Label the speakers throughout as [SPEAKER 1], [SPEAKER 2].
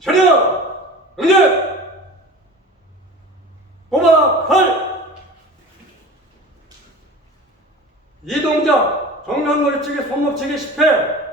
[SPEAKER 1] 차려! 응답! 고박할! 이동작 정강놀이치기 손목치기 10회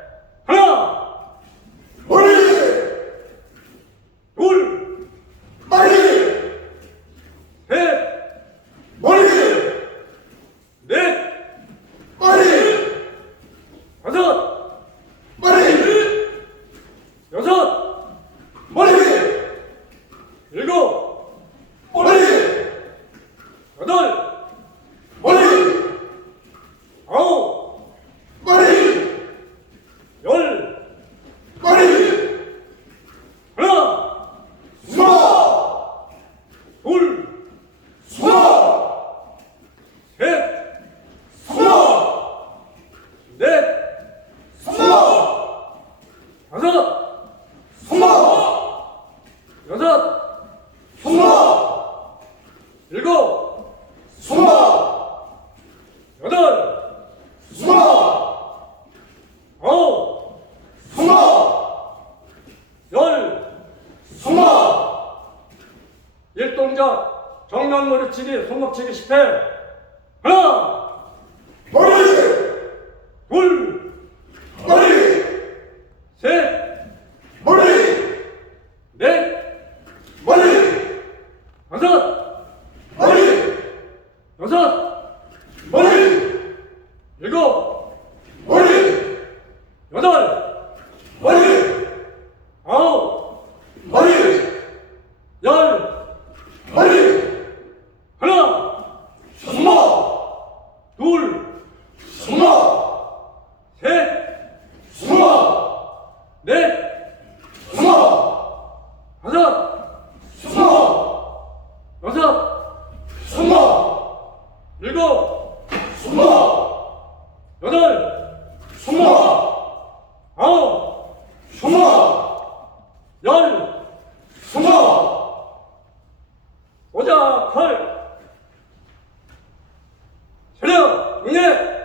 [SPEAKER 1] 일동자 정면머리 치기 손목치기 10회 하나
[SPEAKER 2] 머리!
[SPEAKER 1] 둘!
[SPEAKER 2] 머리!
[SPEAKER 1] 셋!
[SPEAKER 2] 머리!
[SPEAKER 1] 넷!
[SPEAKER 2] 머리!
[SPEAKER 1] 다섯!
[SPEAKER 2] 머리!
[SPEAKER 1] 여섯! 네.